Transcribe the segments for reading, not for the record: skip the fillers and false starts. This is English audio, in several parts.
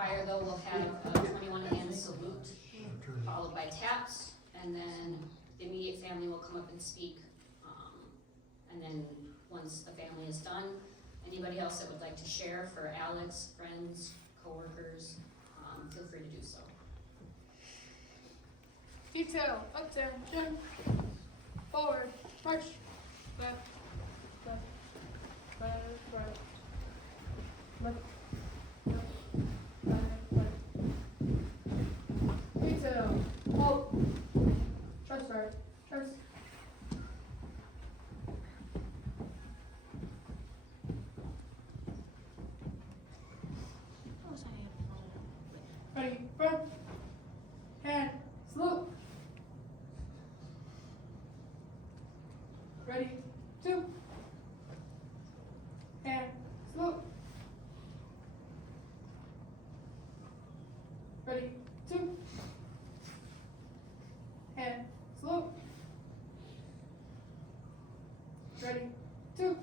prior though, we'll have a 21 hand salute, followed by taps, and then the immediate family will come up and speak. And then once the family is done, anybody else that would like to share for Alex, friends, coworkers, feel free to do so. Detail, attention, forward, march, left, left, right, right, left, left, right, right. Detail, halt, trust start, trust. Ready, front, hand, salute. Ready, 2, and salute. Ready, 2, and salute. Ready, 2.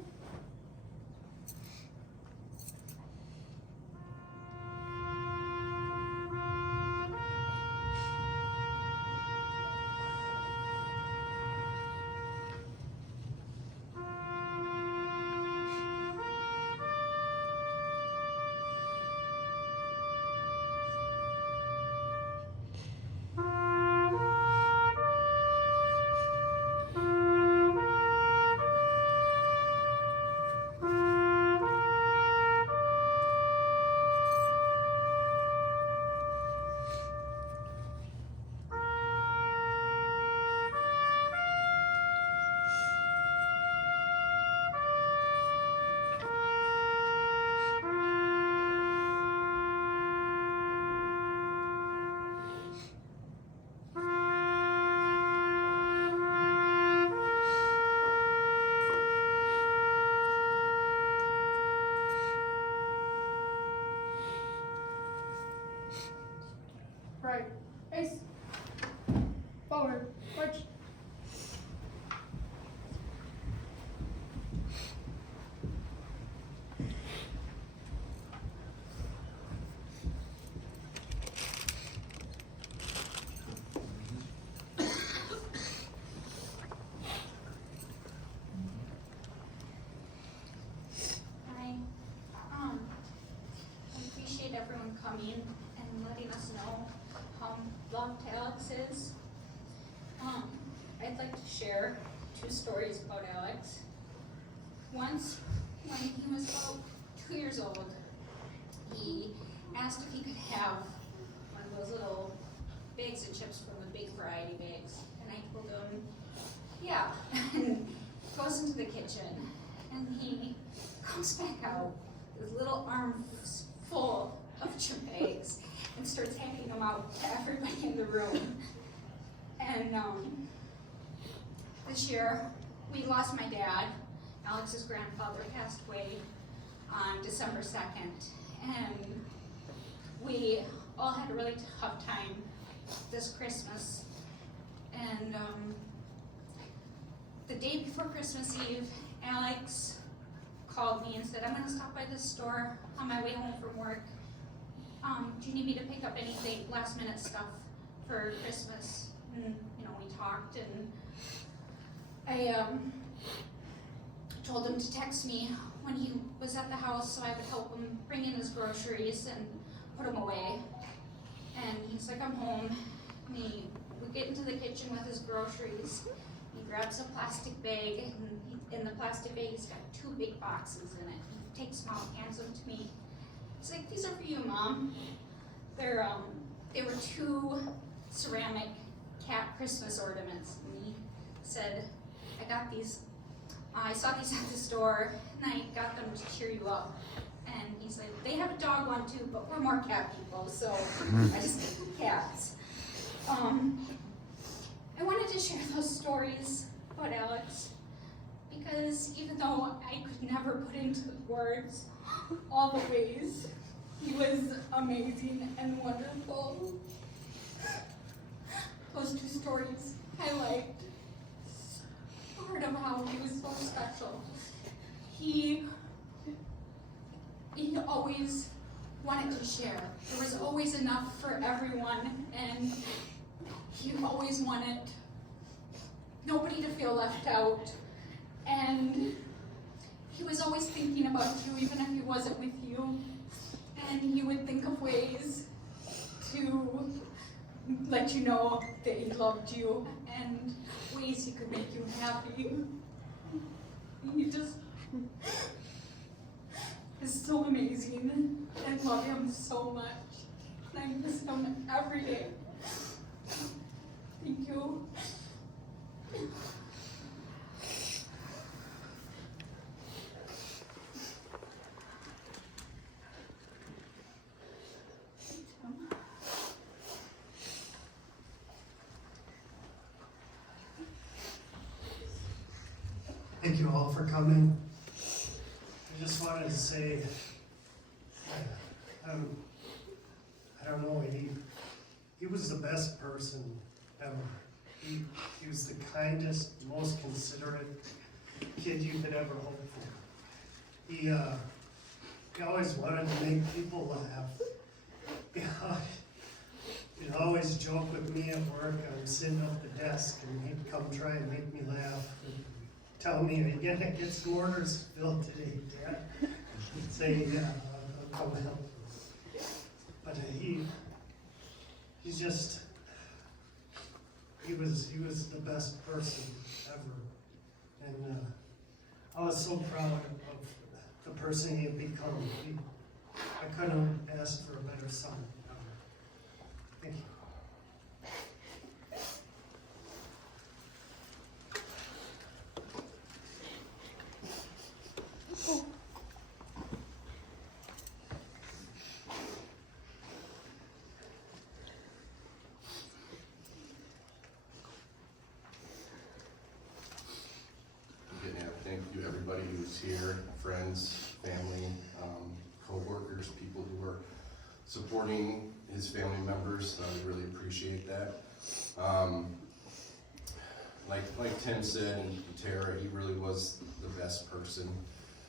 Right, ace, forward, march. Hi. I appreciate everyone coming and letting us know how loved Alex is. I'd like to share 2 stories about Alex. Once, when he was about 2 years old, he asked if he could have one of those little bags of chips from the big variety bags. And I told him, yeah, and goes into the kitchen, and he comes back out with his little arm full of chip bags and starts handing them out to everybody in the room. And this year, we lost my dad. Alex's grandfather passed away on December 2nd, and we all had a really tough time this Christmas. And the day before Christmas Eve, Alex called me and said, I'm gonna stop by the store on my way home from work. Do you need me to pick up anything, last minute stuff for Christmas? And we talked, and I told him to text me when he was at the house so I would help him bring in his groceries and put them away. And he's like, I'm home. And we get into the kitchen with his groceries. He grabs a plastic bag, and in the plastic bag he's got 2 big boxes in it. He takes them out, hands them to me. He's like, these are for you, Mom. They were 2 ceramic cat Christmas ornaments. And he said, I got these, I saw these at the store, and I got them to cheer you up. And he's like, they have a dog one too, but we're more cat people, so I just get the cats. I wanted to share those stories about Alex, because even though I could never put into words all the ways he was amazing and wonderful, those 2 stories highlight part of how he was so special. He always wanted to share. There was always enough for everyone, and he always wanted nobody to feel left out. And he was always thinking about you, even if he wasn't with you. And he would think of ways to let you know that he loved you and ways he could make you happy. He just is so amazing. I love him so much. And I miss him every day. Thank you. Thank you all for coming. I just wanted to say, I don't know, he was the best person ever. He was the kindest, most considerate kid you could ever hope for. He always wanted to make people laugh. He'd always joke with me at work. I'm sitting up the desk and he'd come try and make me laugh. Tell me, are you gonna get some orders filled today, Dad? Say, yeah, I'll come help. But he's just, he was the best person ever. And I was so proud of the person he had become. I couldn't have asked for a better son ever. Thank you. Thank you everybody who's here, friends, family, co-workers, people who are supporting his family members. I really appreciate that. Like Tim said, and Tara, he really was the best person.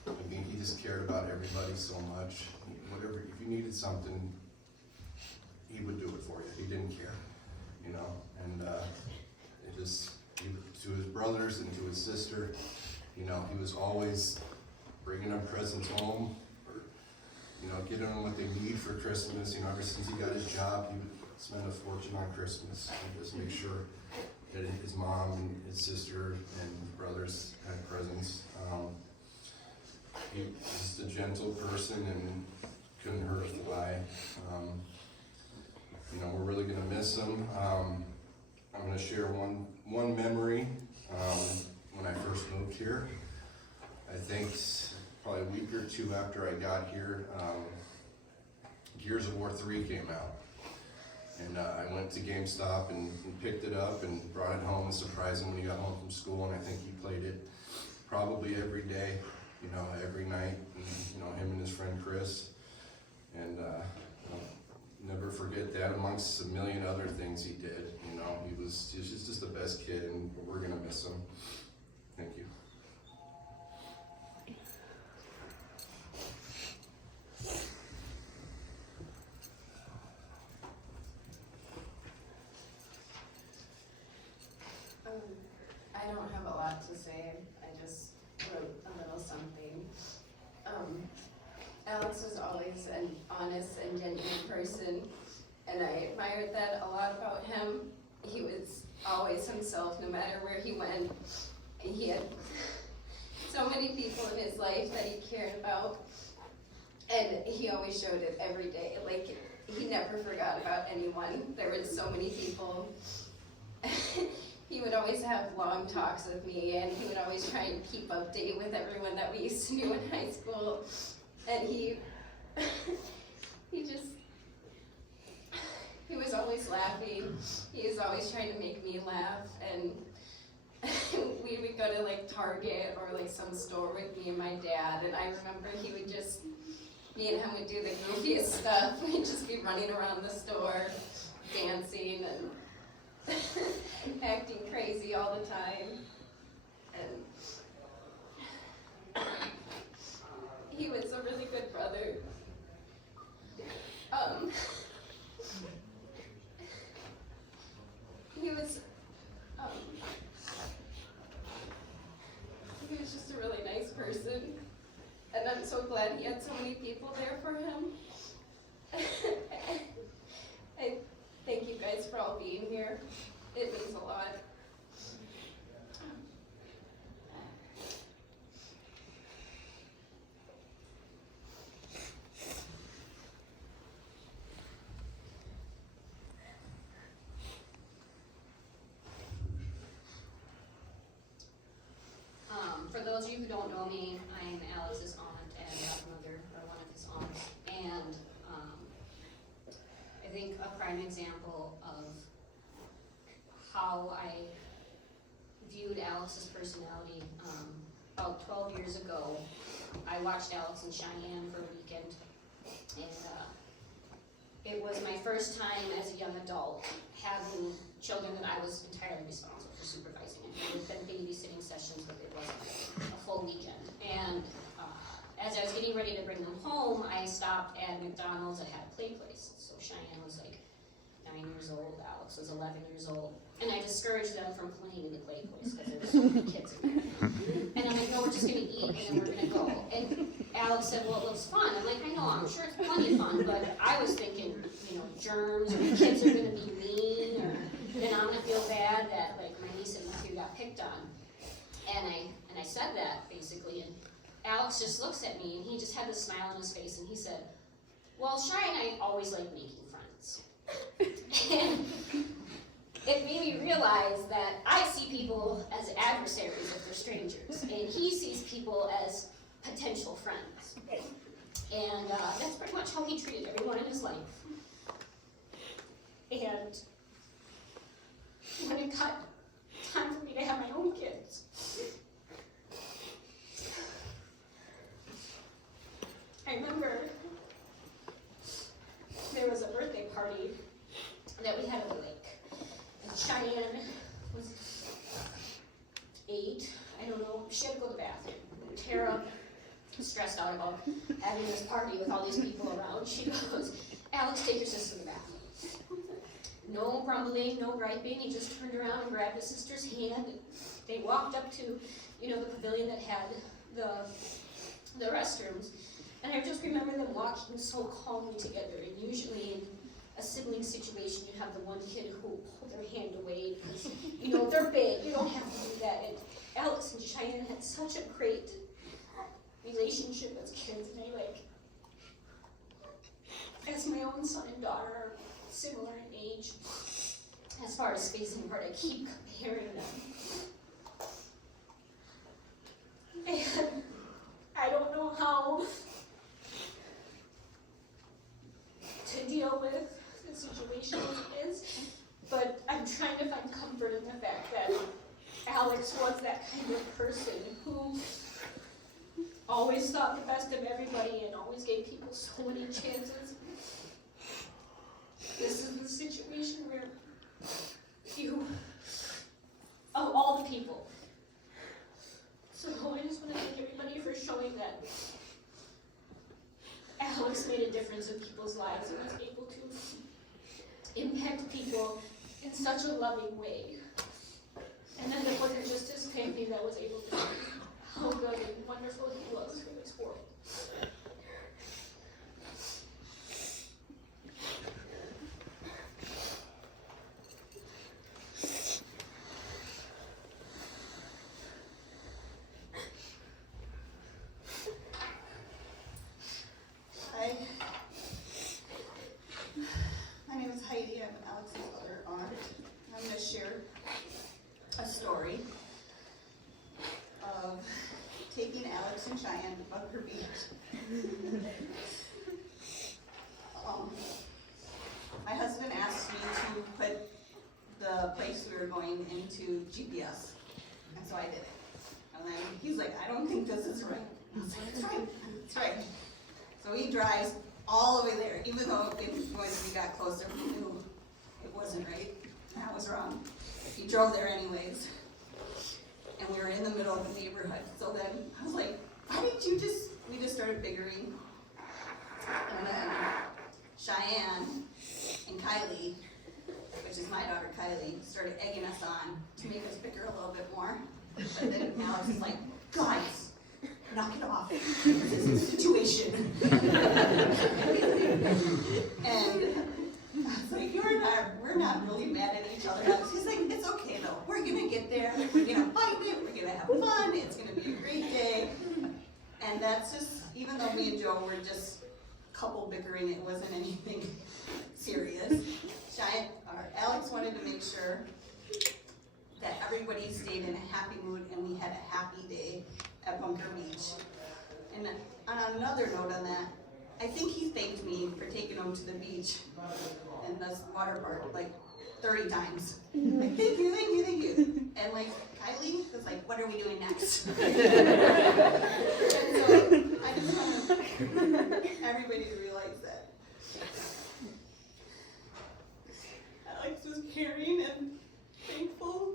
I mean, he just cared about everybody so much. Whatever, if you needed something, he would do it for you. He didn't care, you know. And to his brothers and to his sister, you know, he was always bringing them presents home, or, you know, getting them what they need for Christmas. You know, ever since he got his job, he would spend a fortune on Christmas and just make sure that his mom and his sister and his brothers had presents. He was just a gentle person and couldn't hurt a fly. You know, we're really gonna miss him. I'm gonna share one memory. When I first moved here, I think probably a week or two after I got here, Gears of War 3 came out. And I went to GameStop and picked it up and brought it home and surprised him when he got home from school, and I think he played it probably every day, you know, every night, and, you know, him and his friend Chris. And I'll never forget that amongst a million other things he did. You know, he was just the best kid, and we're gonna miss him. Thank you. I don't have a lot to say. I just wrote a little something. Alex was always an honest and genuine person, and I admired that a lot about him. He was always himself, no matter where he went. He had so many people in his life that he cared about, and he always showed it every day. Like, he never forgot about anyone. There were so many people. He would always have long talks with me, and he would always try and keep update with everyone that we used to do in high school. And he was always laughing. He was always trying to make me laugh, and we would go to like Target or like some store with me and my dad, and I remember he would just, me and him would do the goofiest stuff. We'd just be running around the store, dancing and acting crazy all the time. And he was a really good brother. I'm so glad he had so many people there for him. I thank you guys for all being here. It means a lot. For those of you who don't know me, I'm Alex's aunt and godmother, or one of his aunts, and I think a prime example of how I viewed Alex's personality, about 12 years ago, I watched Alex and Cheyenne for a weekend, and it was my first time as a young adult having children that I was entirely responsible for supervising. It had been babysitting sessions, but it wasn't a full weekend. And as I was getting ready to bring them home, I stopped at McDonald's. I had a play place. So Cheyenne was like 9 years old, Alex was 11 years old. And I discouraged them from playing in the play place because there were so many kids in there. And I'm like, no, we're just gonna eat and then we're gonna go. And Alex said, well, it looks fun. I'm like, I know, I'm sure it's plenty of fun, but I was thinking, germs, or the kids are gonna be mean, or then I'm gonna feel bad that like my niece and nephew got picked on. And I said that basically, and Alex just looks at me and he just had this smile on his face and he said, well, Shy and I always like making friends. And it made me realize that I see people as adversaries if they're strangers, and he sees people as potential friends. And that's pretty much how he treated everyone in his life. And when it got time for me to have my own kids, I remember there was a birthday party that we had at the lake. And Cheyenne was 8, I don't know, she had to go to the bathroom. And Tara, stressed out about having this party with all these people around, she goes, Alex, take your sister to the bathroom. No grumbling, no griping, he just turned around and grabbed his sister's hand. They walked up to, the pavilion that had the restrooms. And I just remember them walking so calmly together. And usually in a sibling situation, you have the one kid who will pull their hand away because, they're big, you don't have to do that. And Alex and Cheyenne had such a great relationship as kids, and as my own son and daughter are similar in age, as far as spacing apart, I keep comparing them. And I don't know how to deal with the situation as it is, but I'm trying to find comfort in the fact that Alex was that kind of person who always thought the best of everybody and always gave people so many chances. This is the situation where of all the people. So I just want to thank everybody for showing that Alex made a difference in people's lives and was able to impact people in such a loving way. And then it wasn't just his family that was able to see how good and wonderful he was for this world. Hi. My name is Heidi. I'm Alex's other aunt. I'm going to share a story of taking Alex and Cheyenne to Bunker Beach. My husband asked me to put the place we were going into GPS, and so I did it. And then he's like, I don't think this is right. I was like, it's right, it's right. So he drives all the way there, even though when we got closer, we knew it wasn't right. I was wrong. He drove there anyways. And we were in the middle of the neighborhood. So then I was like, why didn't you we just started figuring. And then Cheyenne and Kylie, which is my daughter Kylie, started egging us on to make us pick her a little bit more. But then Alex is like, guys, knock it off. This is a situation. And I was like, we're not really mad at each other. He's like, it's okay though. We're gonna get there. We're gonna fight it. We're gonna have fun. It's gonna be a great day. And that's just, even though me and Joe were just a couple bickering, it wasn't anything serious. Alex wanted to make sure that everybody stayed in a happy mood and we had a happy day at Bunker Beach. And on another note on that, I think he thanked me for taking him to the beach and this water park like 30 times. Like, thank you, thank you, thank you. And like, Kylie was like, what are we doing next? And so, I just want everybody to realize that Alex was caring and thankful.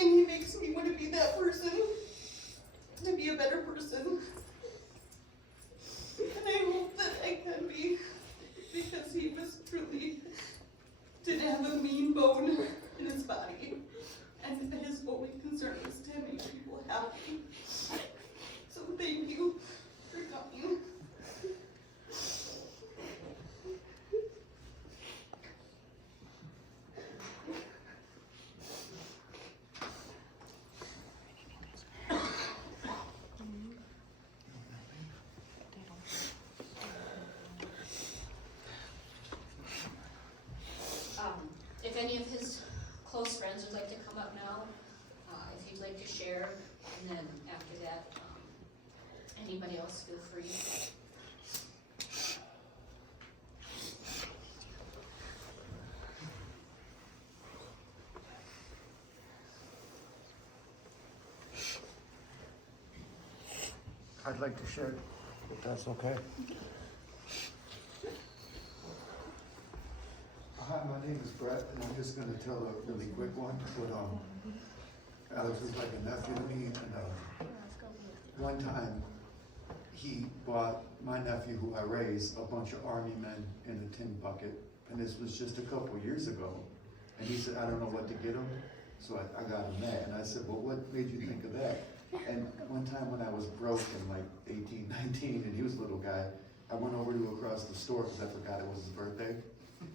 And he makes me want to be that person, to be a better person. And I hope that I can be, because he was truly, didn't have a mean bone in his body. And his only concern was to make people happy. So thank you for coming. If any of his close friends would like to come up now, if you'd like to share, and then after that, anybody else feel free. I'd like to share, if that's okay. Hi, my name is Brett, and I'm just gonna tell a really quick one, but, Alex was like a nephew to me, and, one time, he bought my nephew, who I raised, a bunch of army men in a tin bucket, and this was just a couple years ago, and he said, I don't know what to get him, so I got him that, and I said, well, what made you think of that? And one time when I was broke and like 18, 19, and he was a little guy, I went over to across the store, because I forgot it was his birthday.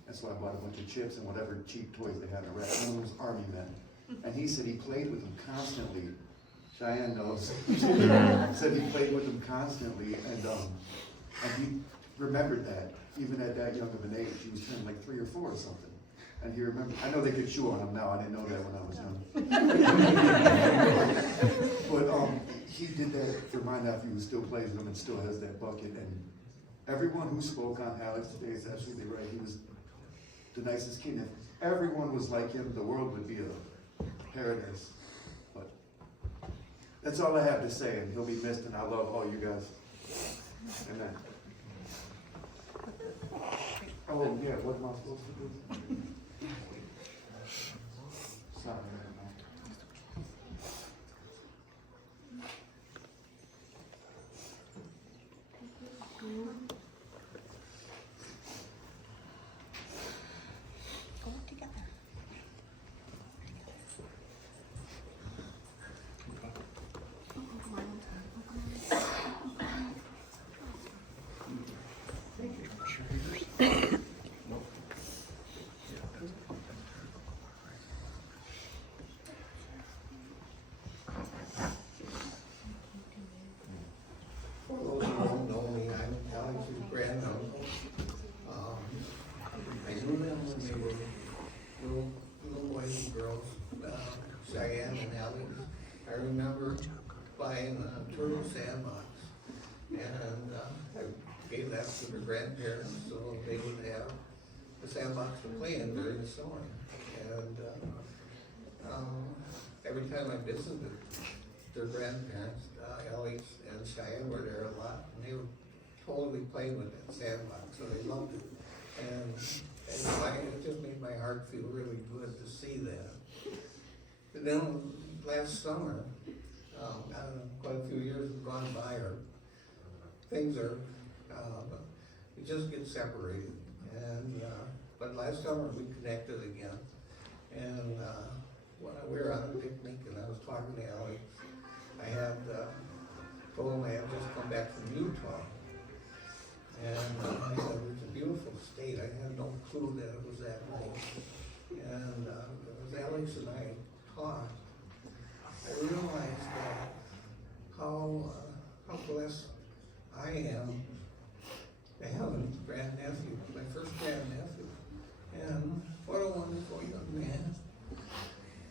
And so I bought a bunch of chips and whatever cheap toys they had in the rack. One of them was Army Men. And he said he played with them constantly. Cheyenne knows. Said he played with them constantly, and he remembered that, even at that young of an age. He was turning like 3 or 4 or something. And he remembered, I know they could chew on him now, I didn't know that when I was young. But he did that for my nephew, who still plays with him and still has that bucket. And everyone who spoke on Alex today is absolutely right. He was the nicest kid. If everyone was like him, the world would be a paradise. But that's all I have to say, and he'll be missed, and I love all you guys. Amen. Oh, yeah, what am I supposed to do? Sorry, man. For those who don't know me, I'm Alex's granduncle. I knew them when they were little boys and girls, Cheyenne and Alex. I remember buying a turtle sandbox, and I gave that to their grandparents so they would have a sandbox to play in during the summer. And every time I visited their grandparents, Alex and Cheyenne were there a lot, and they were totally playing with that sandbox, so they loved it. And it just made my heart feel really good to see that. But then last summer, I don't know, quite a few years have gone by, or things are, we just get separated. And but last summer we connected again, and when we were on a picnic and I was talking to Alex, I had, told him I had just come back from Utah. And I said, it's a beautiful state. I had no clue that it was that nice. And as Alex and I talked, I realized that how blessed I am to have a grandnephew, my first grandnephew. And what a wonderful young man.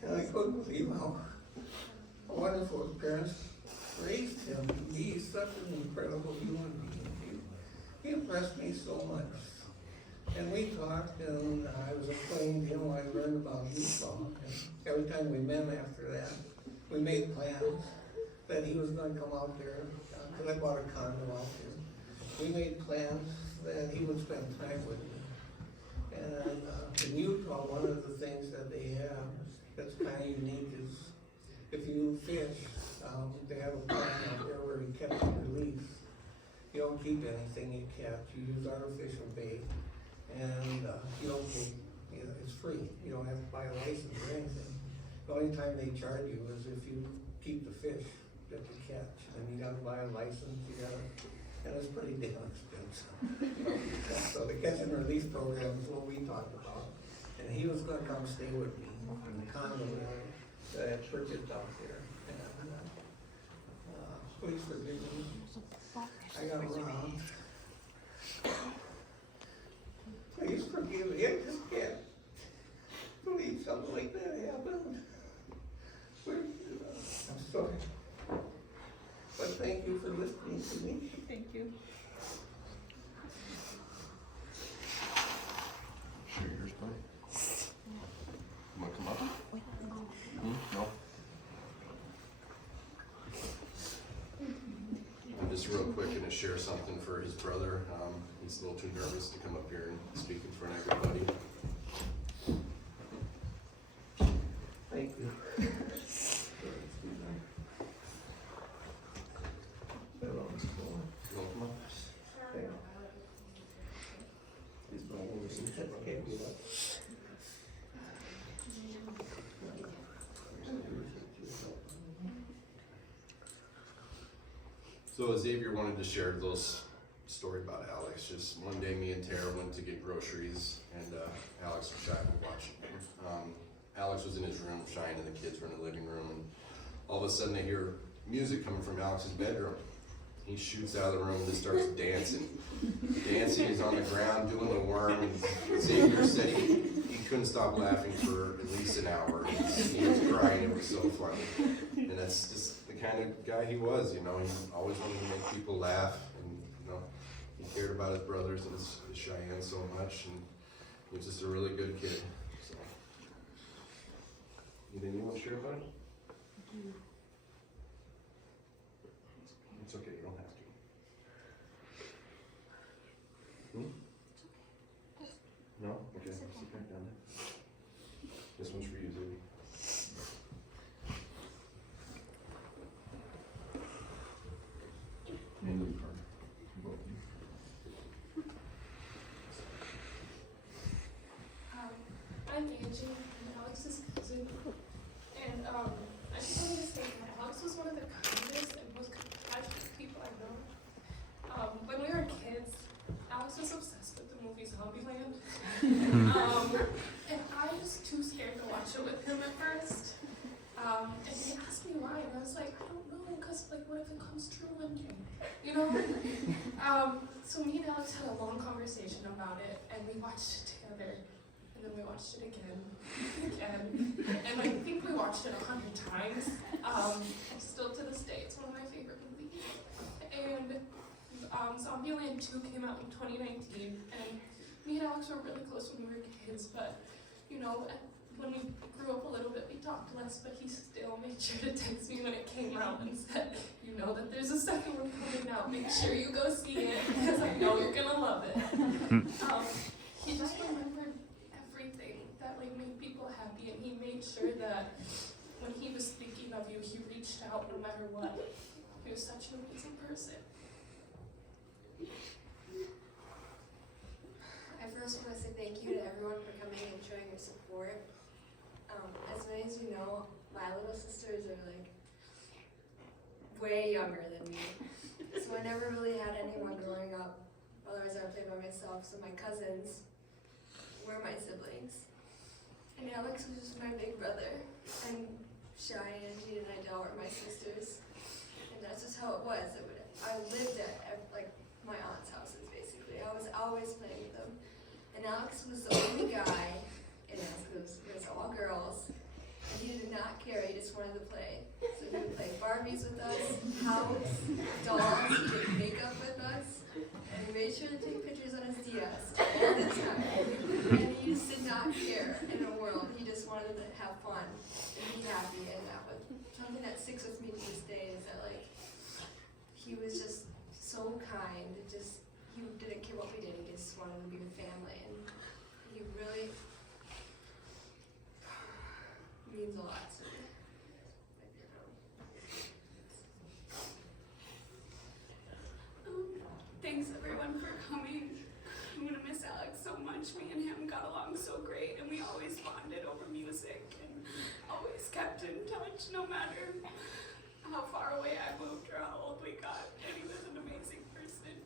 And I couldn't believe how wonderful his parents raised him. He's such an incredible human being. He impressed me so much. And we talked, and I was explaining to him what I learned about Utah. And every time we met after that, we made plans that he was going to come out there, because I bought a condo out there. We made plans that he would spend time with me. And in Utah, one of the things that they have that's kind of unique is if you fish, they have a plan out there where you catch and release. You don't keep anything you catch. You use artificial bait, and you don't pay. You know, it's free. You don't have to buy a license or anything. The only time they charge you is if you keep the fish that you catch, and you gotta buy a license. And it's pretty damn expensive. So the catch and release program is what we talked about, and he was gonna come stay with me in the condo that I purchased out there. And please forgive me. I got robbed. Please forgive me. I just can't believe something like that happened. I'm sorry. But thank you for listening to me. Thank you. Sure, yours, buddy. You wanna come up? No? I'm just real quick gonna share something for his brother. He's a little too nervous to come up here and speak in front of everybody. Thank you. You wanna come up? So Xavier wanted to share a little story about Alex. Just one day me and Tara went to get groceries, and Alex was shy and watching. Alex was in his room shying, and the kids were in the living room, and all of a sudden they hear music coming from Alex's bedroom. He shoots out of the room and just starts dancing. He's on the ground doing the worm, and Xavier said he couldn't stop laughing for at least an hour. He was crying, it was so funny. And that's just the kind of guy he was, you know. He always wanted to make people laugh, and you know, he cared about his brothers and his Cheyenne so much, and he was just a really good kid. So, anything you want to share about it? It's okay, you don't have to. No? Okay, sit back down there. This one's for you, Ziggy. And the card. Both of you. I'm Angie, and Alex's cousin. And I just wanted to say that Alex was one of the kindest and most compassionate people I know. When we were kids, Alex was obsessed with the movie Zombieland. And I was too scared to watch it with him at first. And he asked me why, and I was like, I don't know, because like, what if it comes true one day? You know? So me and Alex had a long conversation about it, and we watched it together. And then we watched it again. And I think we watched it 100 times. Still to this day, it's one of my favorite movies. And Zombieland 2 came out in 2019, and me and Alex were really close when we were kids, but you know, when we grew up a little bit, we talked less, but he still made sure to text me when it came out and said, you know that there's a second one coming out, make sure you go see it, because I know you're gonna love it. He just remembered everything that like made people happy, and he made sure that when he was thinking of you, he reached out no matter what. He was such an amazing person. I first want to say thank you to everyone for coming and showing your support. As many as you know, way younger than me. So I never really had anyone growing up. Otherwise I would play by myself. So my cousins were my siblings. And Alex was just my big brother. And Shy, Angie, and Idell were my sisters. And that's just how it was. I lived at like my aunt's houses basically. I was always playing with them. And Alex was the only guy in us, it was all girls. And he did not care, he just wanted to play. So he would play Barbies with us, house, dolls, he did makeup with us. And he made sure to take pictures on his DS all the time. And he just did not care in the world. He just wanted to have fun and be happy. And that was something that sticks with me to this day is that like, he was just so kind. He didn't care what we did. He just wanted to be with family. And he really means a lot to me. Thanks everyone for coming. I'm gonna miss Alex so much. Me and him got along so great, and we always bonded over music and always kept in touch no matter how far away I moved or how old we got. And he was an amazing person.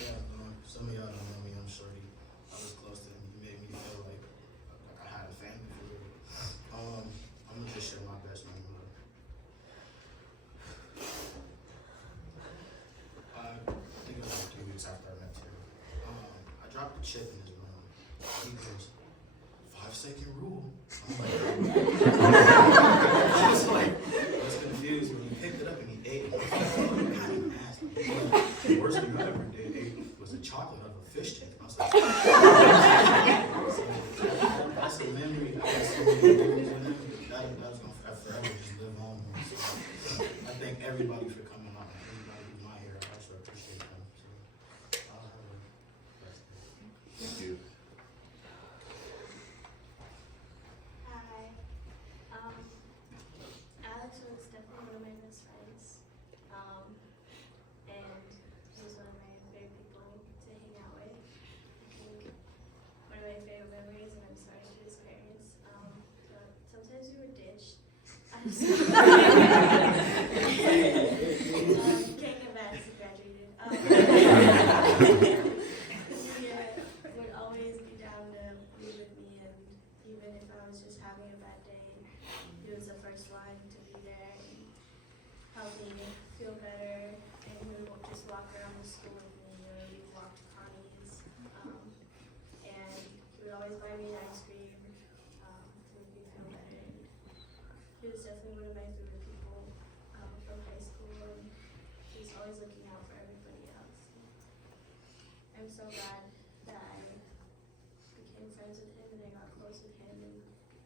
Yeah, some of y'all don't know me, I'm Shorty. I was close to him. He made me feel like I had a family for real. I'm gonna just share my best memory. I think it was like 3 weeks after I met Terry. I dropped a chip in his room. He goes, 5-second rule. I'm like, I was confused when he picked it up and he ate it. I got even asked him. The worst thing I ever did was the chocolate of a fish tank. I was like, so that's a memory. I got so many memories with him. That's gonna forever just live on me. So I thank everybody for coming out. Everybody who's not here, I also appreciate them. So I'll have a best day. Thank you. Hi. Alex was definitely one of my best friends. And he was one of my favorite people to hang out with. I think one of my favorite memories, and I'm sorry to his parents, but sometimes we were ditched. Can't get mad as he graduated. He would always be down to be with me, and even if I was just having a bad day, he was the first one to be there and help me feel better. And he would just walk around the school with me, or we'd walk to Connie's. And he would always buy me ice cream to make me feel better. And he was definitely one of my favorite people from high school, and he was always looking out for everybody else. I'm so glad that I became friends with him and I got close with him and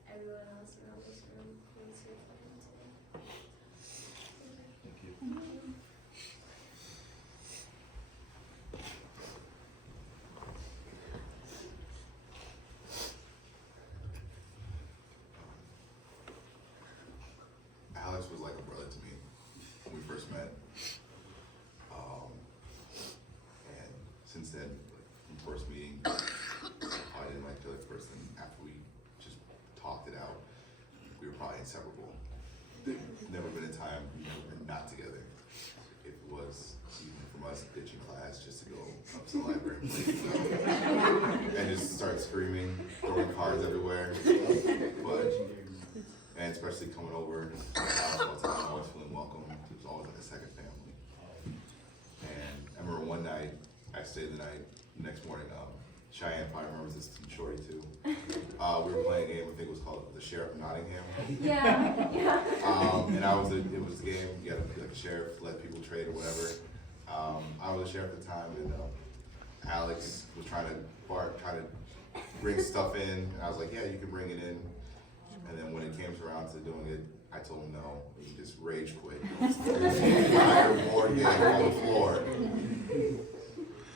everyone else around this room who was here for him today. Thank you. Alex was like a brother to me when we first met. And since then, from first meeting, I didn't like the other person. After we just talked it out, we were probably inseparable. There's never been a time we were not together. It was even from us ditching class just to go up to the library and play, and just start screaming, throwing cards everywhere. And especially coming over, I'm always feeling welcome. It was always like a second family. And I remember one night, I stayed the night. The next morning, Cheyenne probably remembers this, Shorty too. We were playing a game. I think it was called the Sheriff of Nottingham. Yeah. And it was the game. You had to be like a sheriff, let people trade or whatever. I was a sheriff at the time, and Alex was trying to bring stuff in, and I was like, yeah, you can bring it in. And then when it came around to doing it, I told him no. He just rage quit. The entire board game on the floor.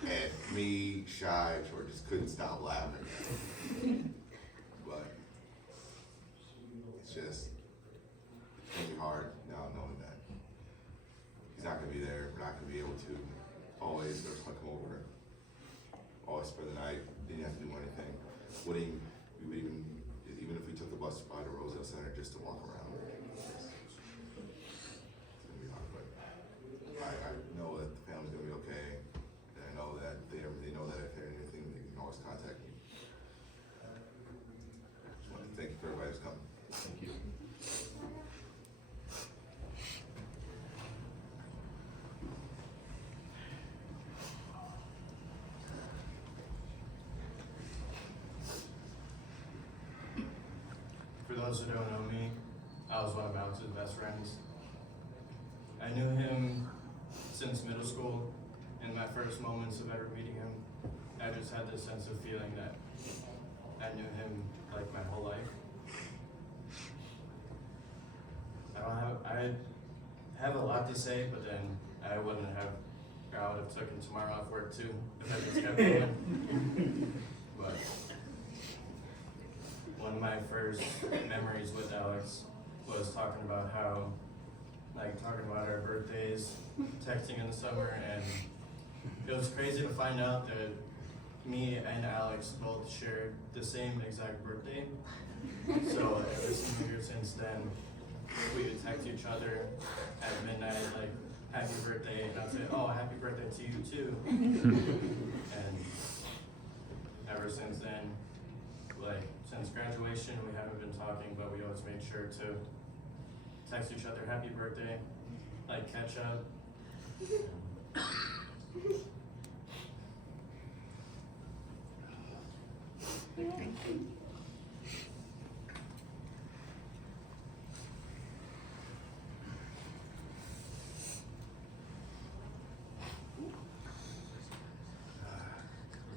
And me, Shy, George just couldn't stop laughing. But just, it's gonna be hard now knowing that he's not gonna be there. We're not gonna be able to always go come over, always spend the night. Didn't have to do anything. We would even if we took the bus by the Roselle Center just to walk around. It's gonna be hard, but I know that the family's gonna be okay. And I know that they know that if there's anything, they can always contact me. Just want to thank you for everybody who's coming. Thank you. For those who don't know me, I was one of Alex's best friends. I knew him since middle school. In my first moments of ever meeting him, I just had this sense of feeling that I knew him like my whole life. I have a lot to say, but then I would have taken tomorrow off work too, if I just kept going. But one of my first memories with Alex was talking about our birthdays, texting in the summer, and it was crazy to find out that me and Alex both shared the same exact birthday. So every single year since then, we would text each other at midnight, like, happy birthday, and I'd say, oh, happy birthday to you too. And ever since then, since graduation, we haven't been talking, but we always made sure to text each other happy birthday, catch up.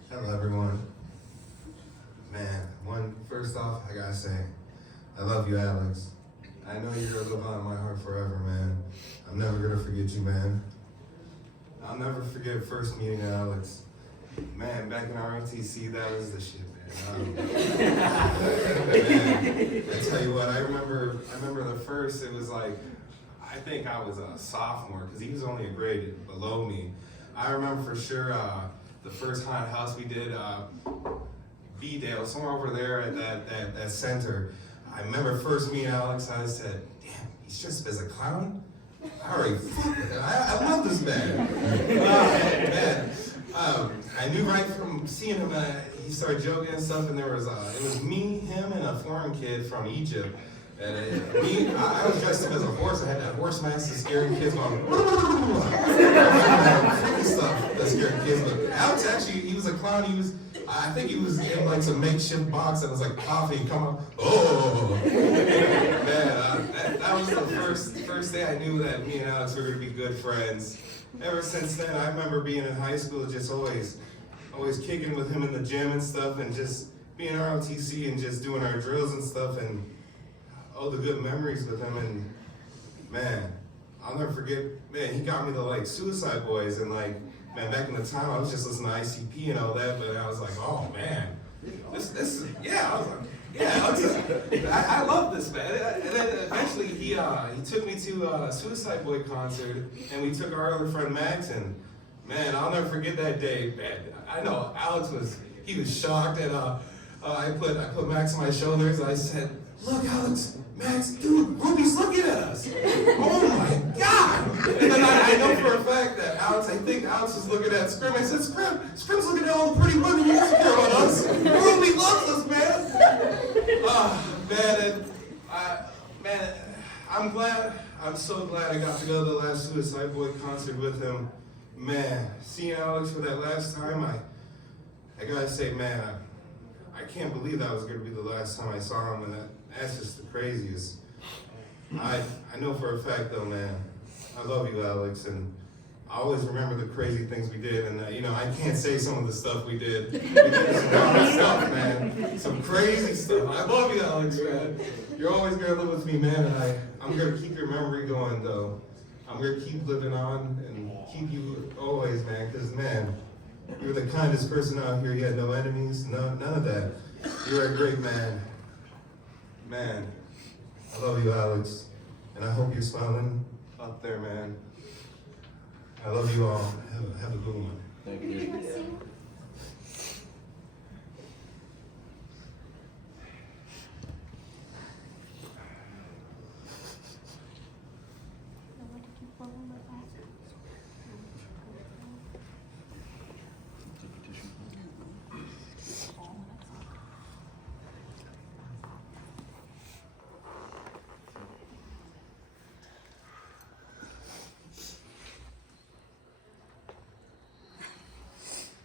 Hello, everyone. Man, first off, I gotta say, I love you, Alex. I know you're gonna live on in my heart forever, man. I'm never gonna forget you, man. I'll never forget first meeting Alex. Man, back in ROTC, that was the shit, man. Man, I tell you what, I remember the first, it was I think I was a sophomore, because he was only a grade below me. I remember for sure, the first haunted house we did, B-Dale, somewhere over there at that center. I remember first meeting Alex, I said, damn, he's dressed as a clown? I already fuck with him. I love this man. Man. I knew right from seeing him, he started joking and stuff, and it was me, him, and a foreign kid from Egypt. And I was dressed up as a horse. I had that horse mask that's scaring kids going, stuff that's scaring kids. But Alex actually, he was a clown. I think he was in some makeshift box that was coffee come up. Oh, man, that was the first day I knew that me and Alex were gonna be good friends. Ever since then, I remember being in high school, just always kicking with him in the gym and stuff, and just being ROTC and just doing our drills and stuff, and all the good memories with him. And man, I'll never forget. Man, he got me to Suicide Boys, and man, back in the time, I was just listening to ICP and all that, but I was like, oh man, this yeah, I was like, yeah, I love this, man. And then eventually he took me to a Suicide Boy concert, and we took our other friend Max, and man, I'll never forget that day, man. I know Alex was shocked, and I put Max on my shoulders, and I said, look, Alex, Max, dude, Ruby's looking at us. Oh my God! And then I know for a fact that I think Alex was looking at Scrim. I said, Scrim's looking at all the pretty women who don't care about us. Ruby loves us, man. Man, I'm so glad I got to go to the last Suicide Boy concert with him. Man, seeing Alex for that last time, I gotta say, man, I can't believe that was gonna be the last time I saw him, and that's just the craziest. I know for a fact though, man, I love you, Alex, and I always remember the crazy things we did, and I can't say some of the stuff we did. We did some dumb stuff, man, some crazy stuff. I love you, Alex, man. You're always gonna live with me, man, and I'm gonna keep your memory going, though. I'm gonna keep living on and keep you always, man, because, man, you're the kindest person out here. You had no enemies, none of that. You're a great man. Man, I love you, Alex, and I hope you're smiling up there, man. I love you all. Have a good one. Thank you.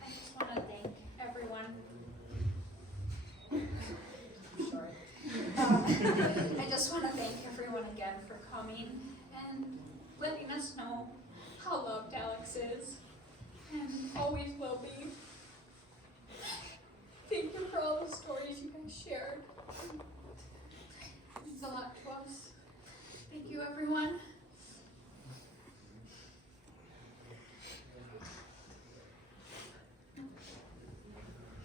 I just wanna thank everyone. I just wanna thank everyone again for coming and letting us know how loved Alex is and always will be. Thank you for all the stories you guys shared. It means a lot to us. Thank you, everyone.